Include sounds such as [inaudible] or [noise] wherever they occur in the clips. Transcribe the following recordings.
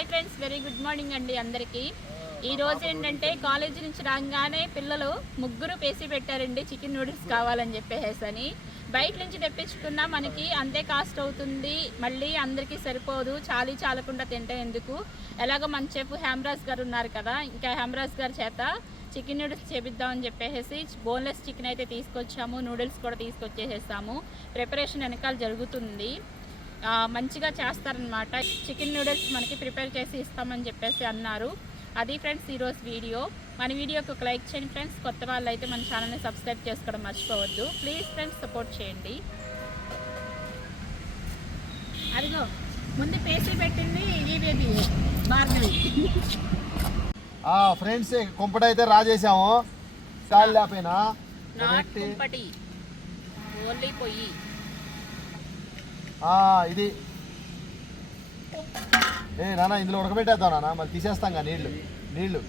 Hi friends very good morning అండి అందరికీ. ఈ రోజు ఏంటంటే కాలేజీ నుంచి రాగానే పిల్లలు ముగ్గురు పేసి పెట్టారండి చికెన్ నూడిల్స్ కావాలని చెప్పేసి అని. బయట నుంచి తెప్పించుకున్నా మనకి అంతే కాస్ట్ అవుతుంది మళ్ళీ అందరికీ సరిపోదు చాలీ చాలకుండా తింటే ఎందుకు? ఎలాగో మన చెఫ్ హేమరాజ్ గారు ఉన్నారు కదా ఇంకా హేమరాజ్ గారి చేత చికెన్ నూడిల్స్ చేపిద్దామని చెప్పేసి బోన్లెస్ చికెన్ అయితే తీసుకొచ్చాము నూడిల్స్ కూడా తీసుకొచ్చేసేసాము. ప్రిపరేషన్ వెనకాల జరుగుతుంది. మంచిగా చేస్తారనమాట చికెన్ నూడిల్స్ మనకి ప్రిపేర్ చేసి ఇస్తామని చెప్పేసి అన్నారు. అది ఫ్రెండ్స్ ఈరోజు వీడియో. మన వీడియోకి ఒక లైక్ చేయండి ఫ్రెండ్స్. కొత్త వాళ్ళు అయితే మన ఛానల్ని సబ్స్క్రైబ్ చేసుకోవడం మర్చిపోవద్దు. ప్లీజ్ ఫ్రెండ్స్ సపోర్ట్ చేయండి. అదిగో ముందు పేసి పెట్టింది ఇది బేబీ భార్గవి. ఆ ఫ్రెండ్స్ కుంపటైతే రాజేసాము కాలు లేకపోయినా. కుంపటి. ఓన్లీ పొయ్యి. ఆ, ఇది. ఏ నాన్న ఇందులో ఉడకబెట్టేద్దాం నాన్న. మళ్ళీ తీసేస్తాం కదా నీళ్ళు నీళ్ళు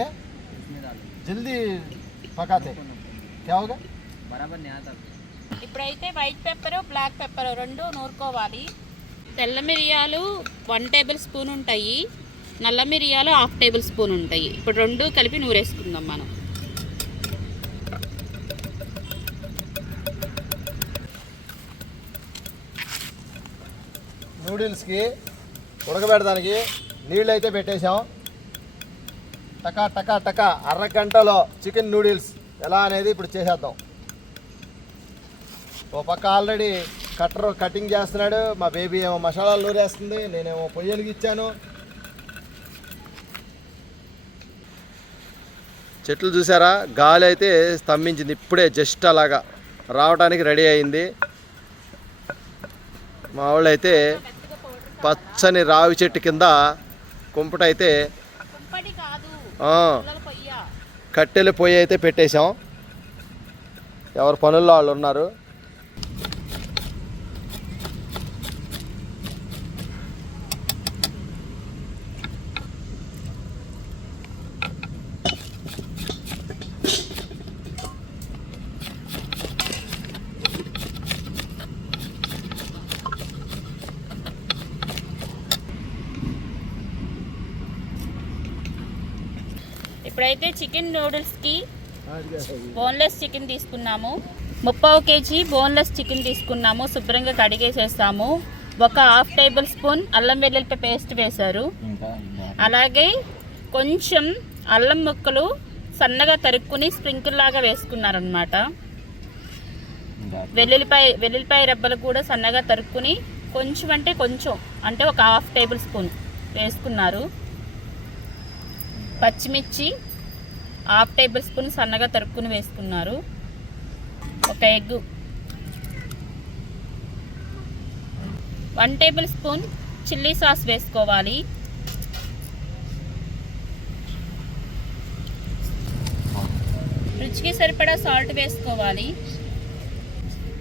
ఏ? జల్దీ పకాతే. తేవగా ఇప్పుడైతే వైట్ పెప్పర్ బ్లాక్ పెప్పర్ రెండు నూరుకోవాలి. తెల్ల మిరియాలు వన్ టేబుల్ స్పూన్ ఉంటాయి. నల్ల మిరియాలు హాఫ్ టేబుల్ స్పూన్ ఉంటాయి. ఇప్పుడు రెండు కలిపి నూరేసుకుందాం మనం. నూడిల్స్కి ఉడకబెడడానికి నీళ్ళు అయితే పెట్టేశాం. టకా టకా టకా అరగంటలో చికెన్ నూడిల్స్ ఎలా అనేది ఇప్పుడు చేసేద్దాం. ఓ పక్క ఆల్రెడీ కట్టర్ కటింగ్ చేస్తున్నాడు. మా బేబీ ఏమో మసాలాలు నూరేస్తుంది. నేనేమో పొయ్యలకి ఇచ్చాను. చెట్లు చూసారా? గాలి అయితే స్తంభించింది. ఇప్పుడే జస్ట్ అలాగా రావడానికి రెడీ అయింది. మా వాళ్ళు అయితే పచ్చని రావి చెట్టు కింద కుంపటైతే కట్టెలు పొయ్యి అయితే పెట్టేశాం. ఎవరి పనుల్లో వాళ్ళు ఉన్నారు ఇప్పుడైతే చికెన్ నూడిల్స్కి బోన్లెస్ చికెన్ తీసుకున్నాము. ముప్పావు కేజీ బోన్లెస్ చికెన్ తీసుకున్నాము. శుభ్రంగా కడిగేసేసాము. ఒక హాఫ్ టేబుల్ స్పూన్ అల్లం వెల్లుల్లిపాయ పేస్ట్ వేశారు. అలాగే కొంచెం అల్లం ముక్కలు సన్నగా తరుక్కుని స్ప్రింకిల్ లాగా వేసుకున్నారనమాట వెల్లుల్లిపాయ వెల్లుల్లిపాయ రెబ్బలు కూడా సన్నగా తరుక్కుని కొంచెం అంటే కొంచెం అంటే ఒక హాఫ్ టేబుల్ స్పూన్ వేసుకున్నారు. పచ్చిమిర్చి హాఫ్ టేబుల్ స్పూన్ సన్నగా తరుక్కుని వేసుకున్నారు. ఒక egg one tablespoon chilli sauce వేసుకోవాలి. రుచికి సరిపడా సాల్ట్ వేసుకోవాలి.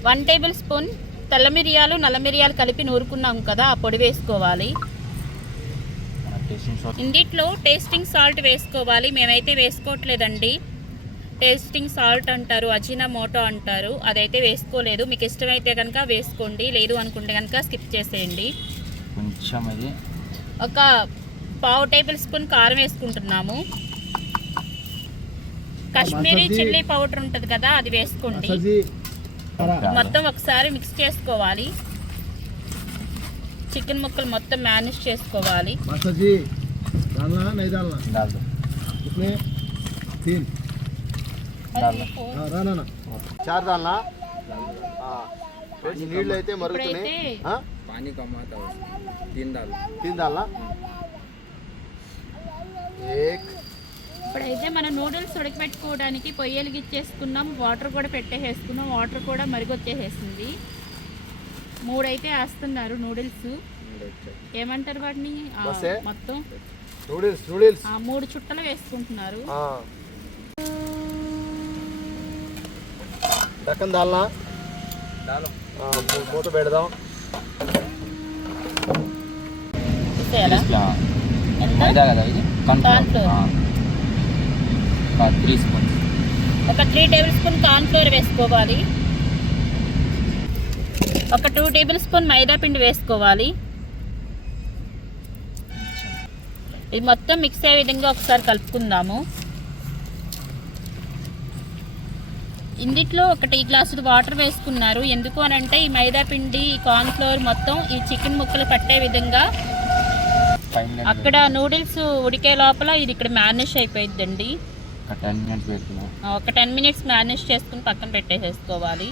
వన్ టేబుల్ స్పూన్ తెల్ల మిరియాలు నల్ల మిరియాలు కలిపి నూరుకున్నాం కదా ఆ పొడి వేసుకోవాలి. ఇందిట్లో టేస్టింగ్ సాల్ట్ వేసుకోవాలి. మేమైతే వేసుకోవట్లేదండి. టేస్టింగ్ సాల్ట్ అంటారు అజీనా మోటో అంటారు. అదైతే వేసుకోలేదు. మీకు ఇష్టమైతే కనుక వేసుకోండి. లేదు అనుకుంటే కనుక స్కిప్ చేసేయండి. కొంచెం ఇది. ఒక పావు టేబుల్ స్పూన్ కారం వేసుకుంటున్నాము. కాశ్మీరీ చిల్లీ పౌడర్ ఉంటుంది కదా అది వేసుకోండి. మొత్తం ఒకసారి మిక్స్ చేసుకోవాలి. చికెన్ ముక్కలు మొత్తం మేనేజ్ చేసుకోవాలి. మసాజీ डालना नहीं डालना डाल दो कितने तीन डाल दो हाँ, राना ना चार डालना నీళ్ళు అయితే మరుగుతున్నాయి ఇప్పుడైతే ఆ? पानी कम आता है तीन डाल तीन डालना एक ఇప్పుడైతే మనం నూడిల్స్ ఉడకబెట్టుకోవడానికి పొయ్యి వెలిగిచ్చేసుకున్నాం వాటర్ కూడా పెట్టేసేసుకున్నాం వాటర్ కూడా మరిగొచ్చేసేసింది మూడైతే వేస్తున్నారు నూడిల్స్ ఏమంటారు వాటిని ఆ, బస్సే? మొత్తం నూడిల్స్ నూడిల్స్ మూడు చుట్టలు వేసుకుంటున్నారు. డక్కన్ దాల్నా? మూత పెడదాం. మైదా కదా ఇది? త్రీ ఒక త్రీ టేబుల్ స్పూన్ కార్న్ఫ్లోర్ వేసుకోవాలి. ఒక టూ టేబుల్ స్పూన్ మైదా పిండి వేసుకోవాలి. ఇది మొత్తం మిక్స్ అయ్యే విధంగా ఒకసారి కలుపుకుందాము. ఇందిట్లో ఒక టీ గ్లాసులు వాటర్ వేసుకున్నారు. ఎందుకు అని అంటే ఈ మైదా పిండి ఈ కార్న్ ఫ్లోర్ మొత్తం ఈ చికెన్ ముక్కలు పట్టే విధంగా అక్కడ నూడిల్స్ ఉడికే లోపల ఇది ఇక్కడ మ్యారినేష్ అయిపోయిద్దండి. ఒక టెన్ మినిట్స్ మ్యారినేట్ చేసుకుని పక్కన పెట్టేసేసుకోవాలి.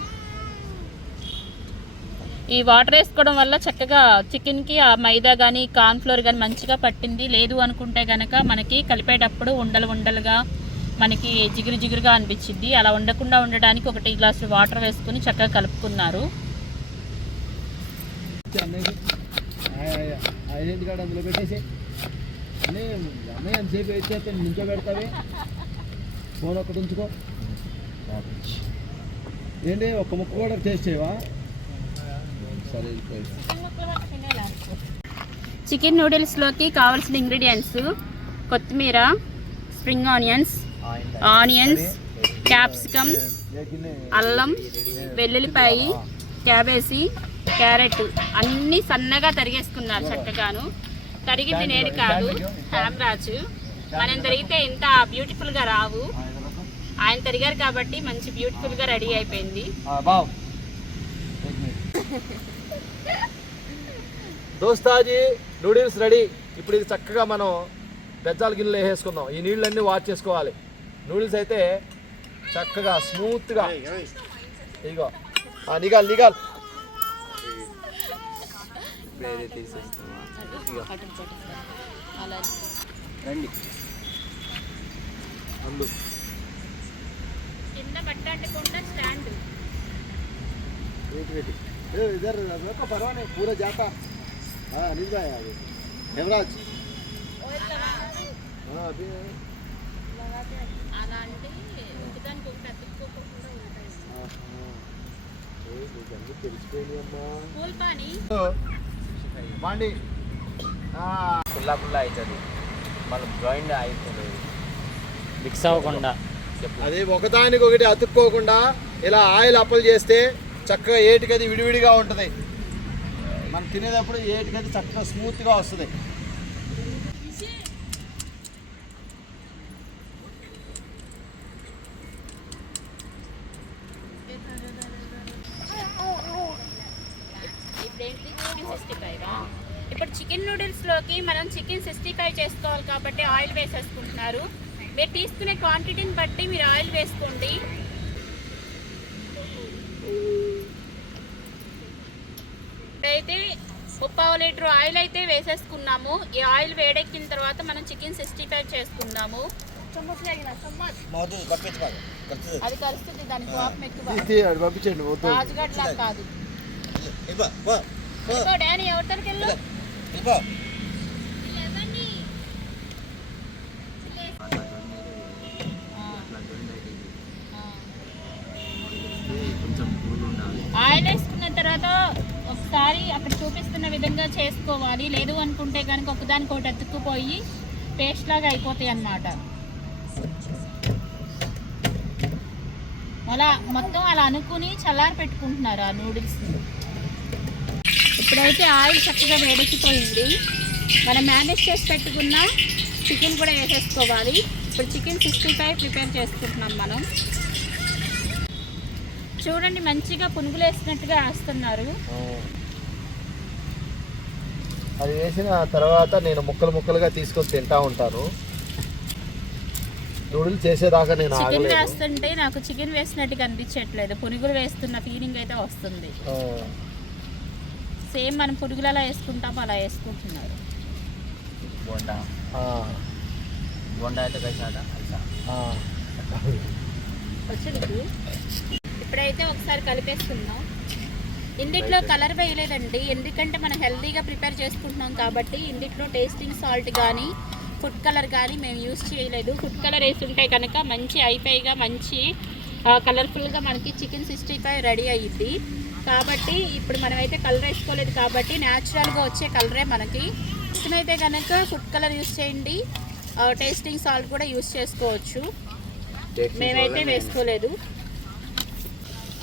ఈ వాటర్ వేసుకోవడం వల్ల చక్కగా చికెన్కి ఆ మైదా కానీ కార్న్ఫ్లోర్ కానీ మంచిగా పట్టింది లేదు అనుకుంటే కనుక మనకి కలిపేటప్పుడు ఉండలు ఉండలుగా మనకి జిగురు జిగురుగా అనిపించింది అలా ఉండకుండా ఉండడానికి ఒకటి గ్లాస్ గ్లాసు వాటర్ వేసుకుని చక్కగా కలుపుకున్నారు ఫోన్ ఒకటి ఉంచుకో ఏంటి ఒక ముక్క కూడా టేస్ట్ చేయవా చికెన్ నూడిల్స్లోకి కావాల్సిన ఇంగ్రీడియంట్స్ కొత్తిమీర స్ప్రింగ్ ఆనియన్స్ ఆనియన్స్ క్యాప్సికమ్ అల్లం వెల్లుల్లిపాయ క్యాబేజీ క్యారెట్ అన్నీ సన్నగా తరిగేసుకున్నారు చక్కగాను. తరిగింది నేను కాదు రాజు మనం తరిగితే ఇంత బ్యూటిఫుల్గా రావు. ఆయన తరిగారు కాబట్టి మంచి బ్యూటిఫుల్గా రెడీ అయిపోయింది. [laughs] దోస్తాజీ నూడిల్స్ రెడీ. ఇప్పుడు ఇది చక్కగా మనం బెజ్జాల గిన్నెలో వేసేసుకుందాం. ఈ నీళ్ళన్నీ వాష్ చేసుకోవాలి. నూడిల్స్ అయితే చక్కగా స్మూత్గా. ఇగో ఆ, నిగాలి నిగాలి ఇప్పుడు ఏదైతే తీసేస్తామో అలా రండి. అందు. కింద పట్టకుండా స్టాండ్. हेमराज हाँ अभी అలా అంటే ఒకదానికి ఒకటి అతుక్కోకుండా ఉంటాయి हाँ हाँ ए నీకన్నీ తెలిసిపోయింది అమ్మా కూల్ పానీ మాండి పుల్లా పుల్లా అవుతుంది మనం జాయింట్ అయిపోతుంది మిక్స్ అవ్వకుండా చెప్పు అది ఒకదానికి ఒకటి అతుక్కోకుండా ఇలా ఆయిల్ అప్పలు చేస్తే చక్కగా ఏటికది విడివిడిగా ఉంటుంది మనం తినేటప్పుడు ఏటికైతే చక్కగా స్మూత్గా వస్తుంది. ఇప్పుడు చికెన్ సిక్స్టీ ఫైవ్ ఇప్పుడు చికెన్ నూడిల్స్లోకి మనం చికెన్ సిక్స్టీ ఫైవ్ చేసుకోవాలి కాబట్టి ఆయిల్ వేసేసుకుంటున్నారు. మీరు తీసుకునే క్వాంటిటీని బట్టి మీరు ఆయిల్ వేసుకోండి. ఇప్పుడైతే ముప్పావు లీటర్ ఆయిల్ అయితే వేసేసుకున్నాము. ఈ ఆయిల్ వేడెక్కిన తర్వాత మనం చికెన్ సిక్స్టీ ఫైవ్ చేసుకుందాము. అది కలుస్తుంది దాని కోపం ఎక్కువ. రాజుగడ్లా కాదు. డానీ చేసుకోవాలి లేదు అనుకుంటే కనుక ఒకదానికి ఒకటి అతుక్కుపోయి పేస్ట్ లాగా అయిపోతాయి అన్నమాట. అలా మొత్తం అలా అనుకుని చల్లారి పెట్టుకుంటున్నారు ఆ నూడిల్స్. ఇప్పుడైతే ఆయిల్ చక్కగా వేడెక్కిపోయింది. మనం మేనేజ్ చేసి పెట్టుకున్న చికెన్ కూడా వేసేసుకోవాలి. ఇప్పుడు చికెన్ సిక్స్టీ ఫైవ్ ప్రిపేర్ చేసుకుంటున్నాం మనం. చూడండి మంచిగా పునుగులు వేసినట్టుగా వేస్తున్నారు. అది వేసిన తర్వాత నేను ముక్కలు ముక్కలుగా తీసుకొని తింటా ఉంటాను. నూడిల్స్ చేసేదాకా నేను చికెన్ వేస్తుంటే నాకు చికెన్ వేసినట్టుగా అనిపించట్లేదు. పునుగులు వేస్తున్న ఫీలింగ్ అయితే వస్తుంది. సేమ్ మనం పునుగులు అలా వేసుకుంటాము అలా వేసుకుంటున్నారు. బోండా. ఆ, బోండా అయితే కలిసాట కలిసా ఆ. వచ్చేందుకు ఇప్పుడైతే ఒకసారి కలిపేసుకుందాం. ఇందిట్లో కలర్ వేయలేదండి. ఎందుకంటే మనం హెల్తీగా ప్రిపేర్ చేసుకుంటున్నాం కాబట్టి ఇందిట్లో టేస్టింగ్ సాల్ట్ కానీ ఫుడ్ కలర్ కానీ మేము యూస్ చేయలేదు. ఫుడ్ కలర్ వేస్తుంటే కనుక మంచి ఐపైగా మంచి కలర్ఫుల్గా మనకి చికెన్ సిక్స్టీ ఫైవ్ రెడీ అయ్యిద్ది. కాబట్టి ఇప్పుడు మనమైతే కలర్ వేసుకోలేదు కాబట్టి న్యాచురల్గా వచ్చే కలరే మనకి. ఇష్టమైతే కనుక ఫుడ్ కలర్ యూస్ చేయండి. టేస్టింగ్ సాల్ట్ కూడా యూస్ చేసుకోవచ్చు. మేమైతే వేసుకోలేదు.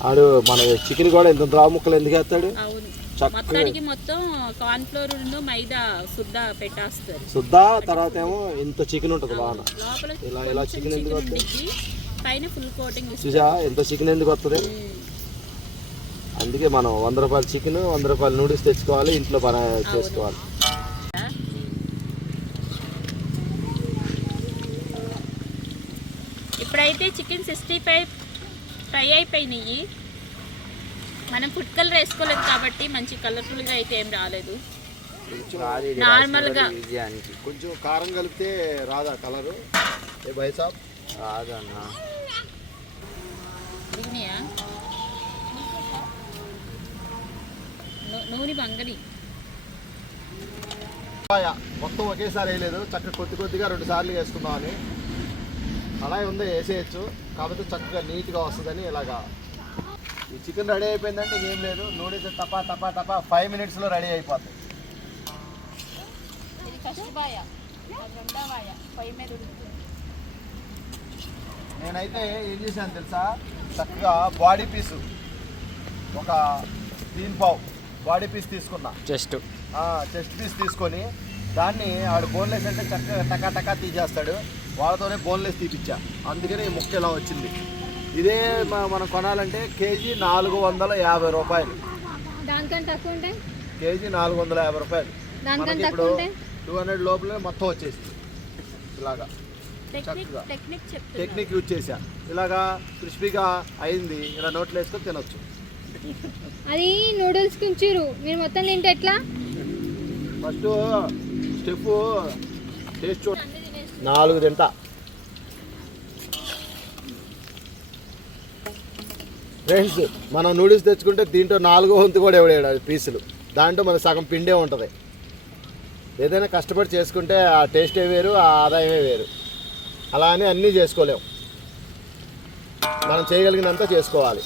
ఆడు మన చికెన్ కూడా ఇంత ద్రావ ముక్కలు ఎందుకు వేస్తాడు? మొత్తానికి మొత్తం కార్న్ ఫ్లోర్ మైదా సుద్ద పెట్టేస్తారు. సుద్దా తర్వాత ఏమో ఇంత చికెన్ ఉంటుంది బాగా లోపల ఇలా ఇలా చికెన్ ఎందుకు వస్తుంది పైన ఫుల్ కోటింగ్ చూసా ఎంత చికెన్ ఎందుకు వస్తుంది? అందుకే మనం వంద రూపాయల చికెన్ వంద రూపాయల నూడిల్స్ తెచ్చుకోవాలి ఇంట్లో పని చేసుకోవాలి. ఇప్పుడైతే చికెన్ సిక్స్టీ ఫైవ్ ఫ్రై అయిపోయినాయి. మనం ఫుడ్ కలర్ వేసుకోలేదు కాబట్టి మంచి కలర్ఫుల్గా అయితే ఏం రాలేదు. నార్మల్గా కొంచెం కారం కలిపితే రాదా కలరు? ఏ బై సాబ్? రాదు అన్న దిగినాయా నూ- నూనె బంగని మొత్తం ఒకేసారి వేయలేదు. చక్కగా కొద్ది కొద్దిగా రెండు సార్లు వేసుకుందామని. అలాగే ఉంది వేసేయచ్చు. కాకపోతే చక్కగా నీట్గా వస్తుందని ఇలాగా. ఈ చికెన్ రెడీ అయిపోయిందంటే ఏం లేదు. నూనె టపా టపా టపా ఫైవ్ మినిట్స్లో రెడీ అయిపోతుంది నేనైతే ఏం చేశాను తెలుసా? చక్కగా బాడీ పీసు. ఒక తీన్ పావు. బాడీ పీస్ తీసుకున్నా. జస్ట్ చెస్ట్ పీస్ తీసుకొని దాన్ని ఆడు బోన్లెస్ అంటే చక్కగా టకా టకా తీసేస్తాడు. వాళ్ళతోనే బోన్లెస్ తీపిచ్చా. అందుకని ఈ ముక్క ఇలా వచ్చింది. ఇదే మనం కొనాలంటే కేజీ నాలుగు వందల యాభై రూపాయలు. కేజీ నాలుగు వందల యాభై రూపాయలు. ఇప్పుడు టూ హండ్రెడ్ లోపలే మొత్తం వచ్చేసింది. ఇలాగా. టెక్నిక్ చక్కగా. టెక్నిక్ చెప్తున్నా. టెక్నిక్ యూజ్ చేశా. ఇలాగా క్రిస్పీగా అయింది. ఇలా నోట్లో వేసుకొని తినొచ్చు. అది నూడిల్స్ కుంచిరు మీరు మొత్తం తింటే ఎట్లా? ఫస్ట్ స్టెప్ టేస్ట్ చూ నాలుగు తింటా. ఫ్రెండ్స్ మనం నూడిల్స్ తెచ్చుకుంటే దీంట్లో నాలుగో వంతు కూడా ఎవడాడు పీసులు. దాంట్లో మన సగం పిండే ఉంటుంది. ఏదైనా కష్టపడి చేసుకుంటే ఆ టేస్టే వేరు ఆ ఆదాయమే వేరు. అలా అని అన్నీ చేసుకోలేము మనం చేయగలిగినంత చేసుకోవాలి.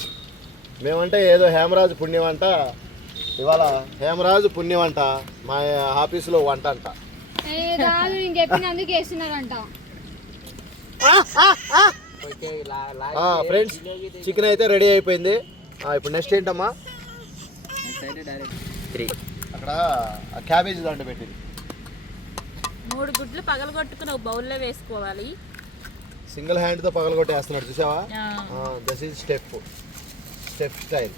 మేమంటే ఏదో హేమరాజు పుణ్యం అంట ఇవాళ హేమరాజు పుణ్యం అంట మా ఆఫీసులో వంట అంట. కాదు నేను చెప్పినందుకు వేస్తున్నారంట ఫ్రెండ్స్ చికెన్ అయితే రెడీ అయిపోయింది. ఆ, ఇప్పుడు నెక్స్ట్ ఏంటమ్మా? అక్కడ ఆ క్యాబేజీ దాంట్లో పెట్టింది. మూడు గుడ్లు పగలగొట్టుకుని ఒక బౌల్లో వేసుకోవాలి. సింగిల్ హ్యాండ్తో పగలగొట్టేస్తున్నాడు చూసావా? ఆ, this is step step style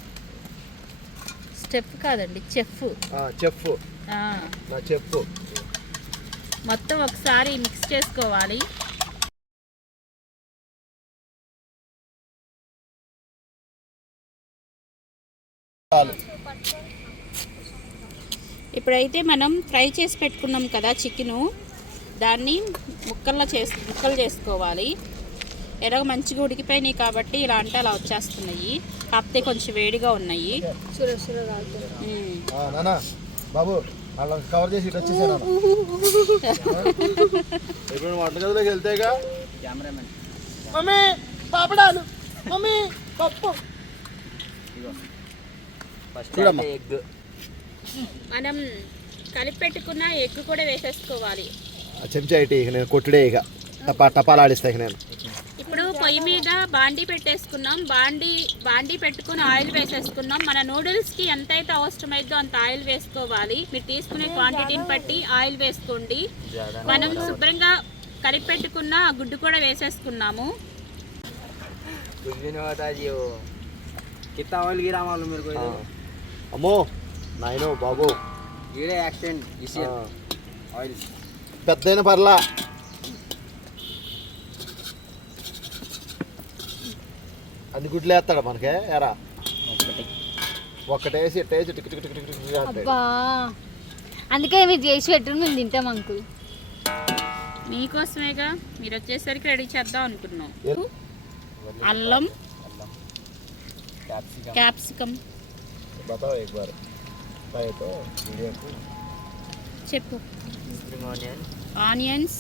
step కాదండి చెఫ్ చెఫ్ ఆ, నా చెఫ్ మొత్తం ఒకసారి మిక్స్ చేసుకోవాలి. ఇప్పుడైతే మనం ఫ్రై చేసి పెట్టుకున్నాం కదా చికెను. దాన్ని ముక్కల్లో చేసి ముక్కలు చేసుకోవాలి. ఎలాగ మంచిగా ఉడికిపోయినాయి కాబట్టి ఇలా అంటే అలా వచ్చేస్తున్నాయి. కాకపోతే కొంచెం వేడిగా ఉన్నాయి. బాబు. వాళ్ళకి కవర్ చేసి ఇటు వచ్చేసాను ఇప్పుడు వంటగదిలోకి వెళ్తేగా కెమెరామెన్. మమ్మీ పాపడాలు. మమ్మీ పప్పు. ఫస్ట్. ఎగ్. మనం కలిపి పెట్టుకున్న ఎగ్ కూడా వేసేసుకోవాలి. ఆ చెంచా ఇటు ఇక నేను కొట్టుడే ఇక. టపా టపాలాడిస్తా ఇక నేను. పొయ్యి మీద బాండీ పెట్టేసుకున్నాం. బాండీ బాండీ పెట్టుకుని ఆయిల్ వేసేసుకున్నాం. మన నూడిల్స్కి ఎంతైతే అవసరమైందో అంత ఆయిల్ వేసుకోవాలి. మీరు తీసుకునే క్వాంటిటీని బట్టి ఆయిల్ వేసుకోండి. మనం శుభ్రంగా కలిపి పెట్టుకున్న ఆ గుడ్డు కూడా వేసేసుకున్నాము. బాబు. పెద్దైన పర్లా. అది గుడ్లు వేస్తాడు మనకే ఎరా ఒక్కటేసి ఇట్టేసి tick tick tick tick tick అంటాడు. అబ్బా అందుకే మీరు చేసి పెట్టు మేము తింటాం అంకుల్ మీకోసమేగా మీరు వచ్చేసరికి రెడీ చేద్దాం అనుకున్నాం ఏ- అల్లం कैप्सिकम క్యాప్సికమ్ बताओ एक बार बताए तो वीडियो को చెప్పు स्प्रिंग ऑनियन ఆనియన్స్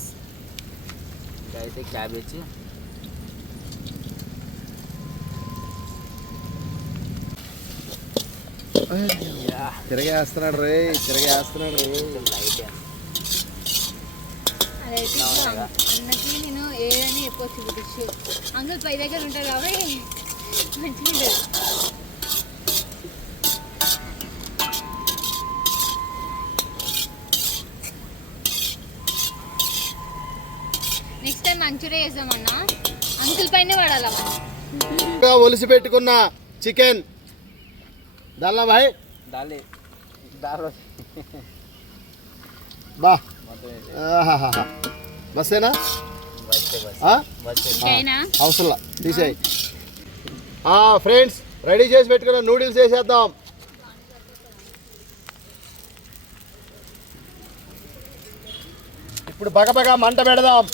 అయితే క్యాబేజ్ తిరగేస్తున్నాడు రే తిరగేస్తున్నాడు అన్నకి నేను ఏదని ఎక్కువ చూపించు అంకుల్ పై దగ్గర ఉంటారు కాబట్టి మంచిగా నెక్స్ట్ టైం మంచూరియా చేద్దామన్నా. అంకుల్ పైన పడాలమ్మా. ఒలిసి పెట్టుకున్న చికెన్. దాల్నా భాయ్ దాలే దారు బా మొత్తం వేసి ఆహాహాహా. బస్సేనా వచ్చే బస్ ఆ? వచ్చే చైనా అవసరంలా తీసేయి ఫ్రెండ్స్ రెడీ చేసి పెట్టుకున్న నూడిల్స్ వేసేద్దాం. ఇప్పుడు బగబగ మంట పెడదాం.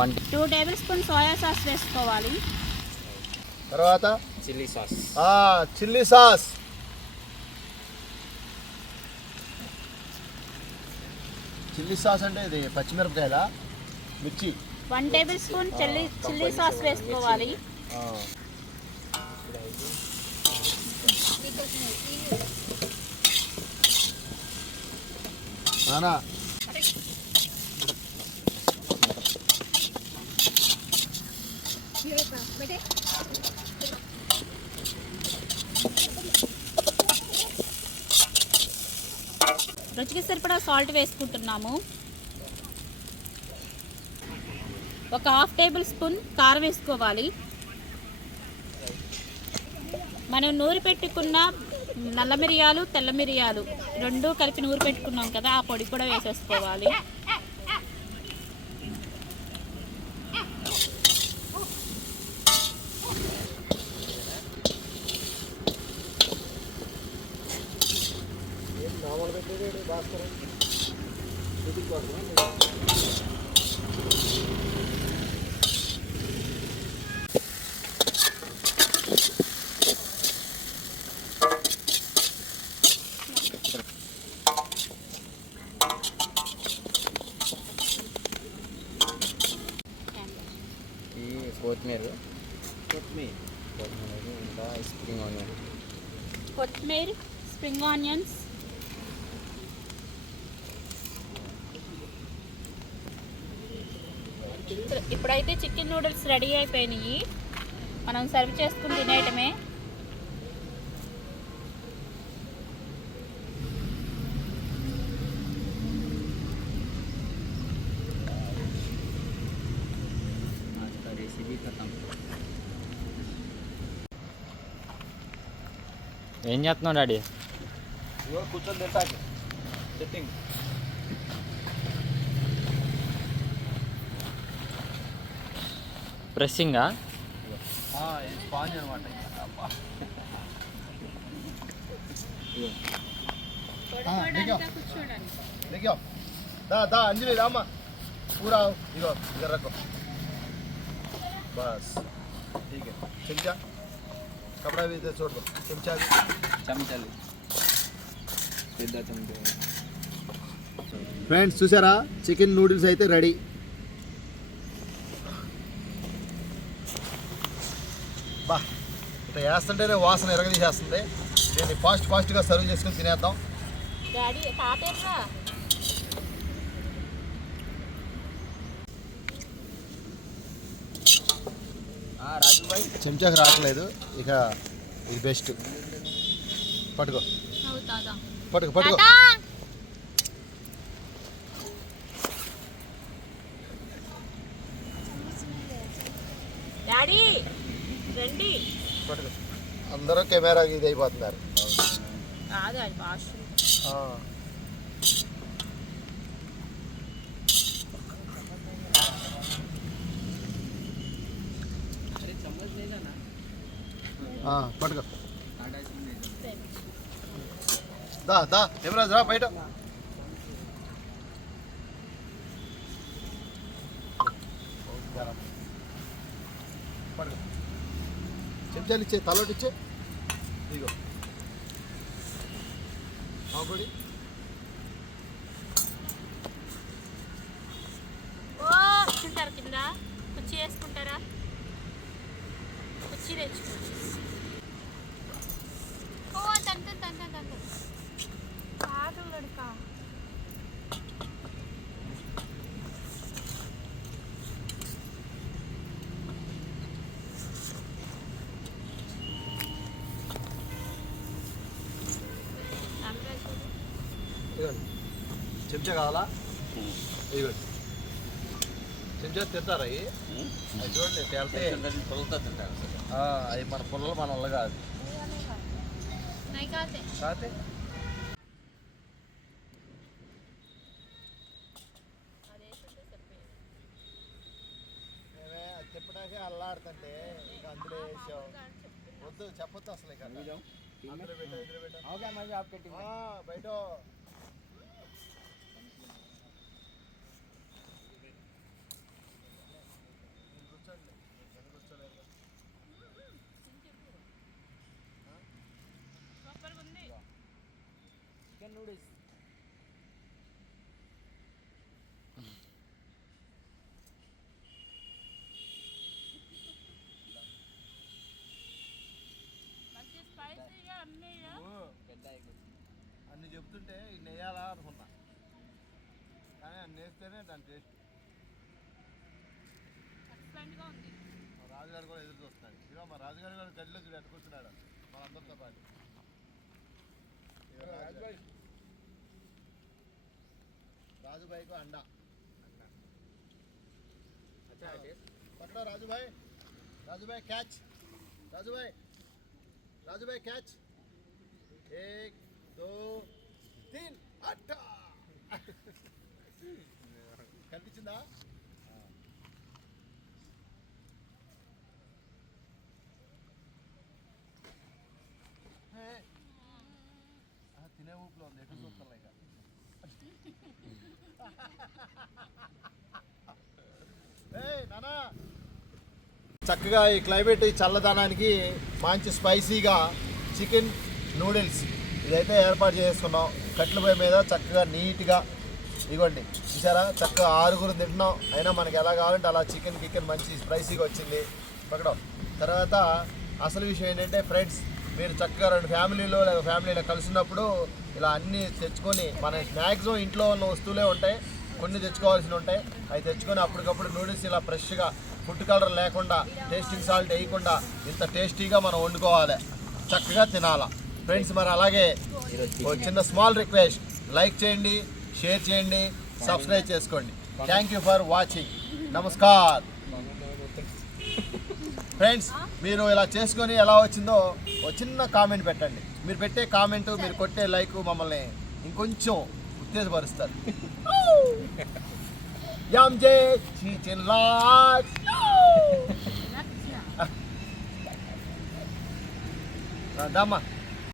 One two tablespoon soya sauce వేసుకోవాలి. తర్వాత chilli sauce. Chilli sauce. Chilli sauce అంటే ఇది పచ్చిమిరపకాయల? మిర్చి. One tablespoon chilli chilli sauce వేసుకోవాలి. నానా. రుచికి సరిపడా సాల్ట్ వేసుకుంటున్నాము. ఒక హాఫ్ టేబుల్ స్పూన్ కారం వేసుకోవాలి. మనం నూరి పెట్టుకున్న నల్ల మిరియాలు తెల్ల మిరియాలు రెండు కలిపి నూరి పెట్టుకున్నాం కదా ఆ పొడి కూడా వేసేసుకోవాలి ఈ కొత్తిమీర కొత్తిమీర కొత్తిమీర ఇంకా స్ప్రింగ్ ఆనియన్ కొత్తిమీర స్ప్రింగ్ ఆనియన్స్ ఇప్పుడైతే చికెన్ నూడిల్స్ రెడీ అయిపోయినాయి. మనం సర్వ్ చేసుకుని తినేయటమే. ఏం చేస్తున్నావు డాడీ ఇగో కూర్చొని తింటాకి సెట్టింగ్ ప్రెస్సింగా ఇది స్పాంజ్ అనమాట देखियो दा दा अंजलि रामा पूरा आओ इधर इधर रखो बस ठीक है चमचा कपड़ा भी इधर छोड़ दो चमचा भी చెంచాలు పెద్ద చెంచా ఫ్రెండ్స్ చూసారా చికెన్ నూడిల్స్ అయితే రెడీ బా ఇట్లా వేస్తుంటేనే వాసన ఎరగదీసేస్తుంది దీన్ని ఫాస్ట్ ఫాస్ట్గా సర్వ్ చేసుకుని తినేద్దాం చెంచాకి రావట్లేదు. ఇక ఇది బెస్ట్ పట్టుకో. పట్టుకో పట్టుకో. డాడీ రండి. పట్టుకో. అందరూ కెమెరాకి ఇది అయిపోతున్నారు. కాదు అది భాష పట్టుకో. దా దా యువరాజ్ రా బయట. పట్టుకో. చెంచాలు ఇచ్చే తలోటి ఇచ్చే ఇదిగో ఆకుడి చెంచా కావాలా? ఇదిగోండి చెంచా తింటారా అవి చూడండి తేలితే. పుల్లతో తింటారు అవి మన పుల్లలు మన వల్ల కాదు. కాతే. చెప్పడానికే అల్లాడుతుంటే ఇంకా అందులో వేసావు. వద్దు చెప్పొద్దు అసలు ఇక. అందులో పెట్టా బయట. నూడిల్స్ అన్ని చెప్తుంటే ఇన్ని వేయాలా అనుకున్నా. కానీ అన్ని వేస్తేనే దాని టేస్ట్ రాజుగారు కూడా ఎదురు చూస్తున్నాడు. ఇదిగో మా రాజుగారు గారు గడిలో చూడు ఎట్టుకొస్తున్నాడు మనందరితో పాటు. ఇదిగో రాజుబాయ్ రాజుబాయ్కు అండ अच्छा है टेस्ट पकड़ो राजू भाई राजू भाई कैच राजू भाई राजू भाई कैच एक दो तीन అట్టా కనిపించిందా హే. ఆ, తినే ఊపిలో ఉంది ఎటు చూస్తాను ఇక ఏయ్, నానా చక్కగా ఈ క్లైమేట్ ఈ చల్లదనానికి మంచి స్పైసీగా చికెన్ నూడిల్స్ ఇదైతే ఏర్పాటు చేసుకున్నాం కట్ల పొయ్యి మీద చక్కగా నీట్గా ఇవ్వండి. చూసారా? చక్కగా ఆరుగురు తింటున్నాం. అయినా మనకి ఎలా కావాలంటే అలా చికెన్ కికెన్ మంచి స్పైసీగా వచ్చింది. పక్కడం తర్వాత అసలు విషయం ఏంటంటే ఫ్రెండ్స్ మీరు చక్కగా రెండు ఫ్యామిలీలో లేదా ఫ్యామిలీలో కలిసినప్పుడు ఇలా అన్నీ తెచ్చుకొని మన మ్యాక్సిమం ఇంట్లో ఉన్న వస్తువులే ఉంటాయి కొన్ని తెచ్చుకోవాల్సి ఉంటాయి. అవి తెచ్చుకొని అప్పటికప్పుడు నూడిల్స్ ఇలా ఫ్రెష్గా ఫుడ్ కలర్ లేకుండా టేస్టింగ్ సాల్ట్ వేయకుండా ఇంత టేస్టీగా మనం వండుకోవాలి. చక్కగా తినాలా. ఫ్రెండ్స్ మరి అలాగే చిన్న స్మాల్ రిక్వెస్ట్ లైక్ చేయండి షేర్ చేయండి సబ్స్క్రైబ్ చేసుకోండి. థ్యాంక్ యూ ఫర్ వాచింగ్ నమస్కార్ ఫ్రెండ్స్ మీరు ఇలా చేసుకొని ఎలా వచ్చిందో ఒక చిన్న కామెంట్ పెట్టండి. మీరు పెట్టే కామెంట్ మీరు కొట్టే లైక్ మమ్మల్ని ఇంకొంచెం ఉత్తేజపరుస్తారు. [laughs] దమ్మా [laughs]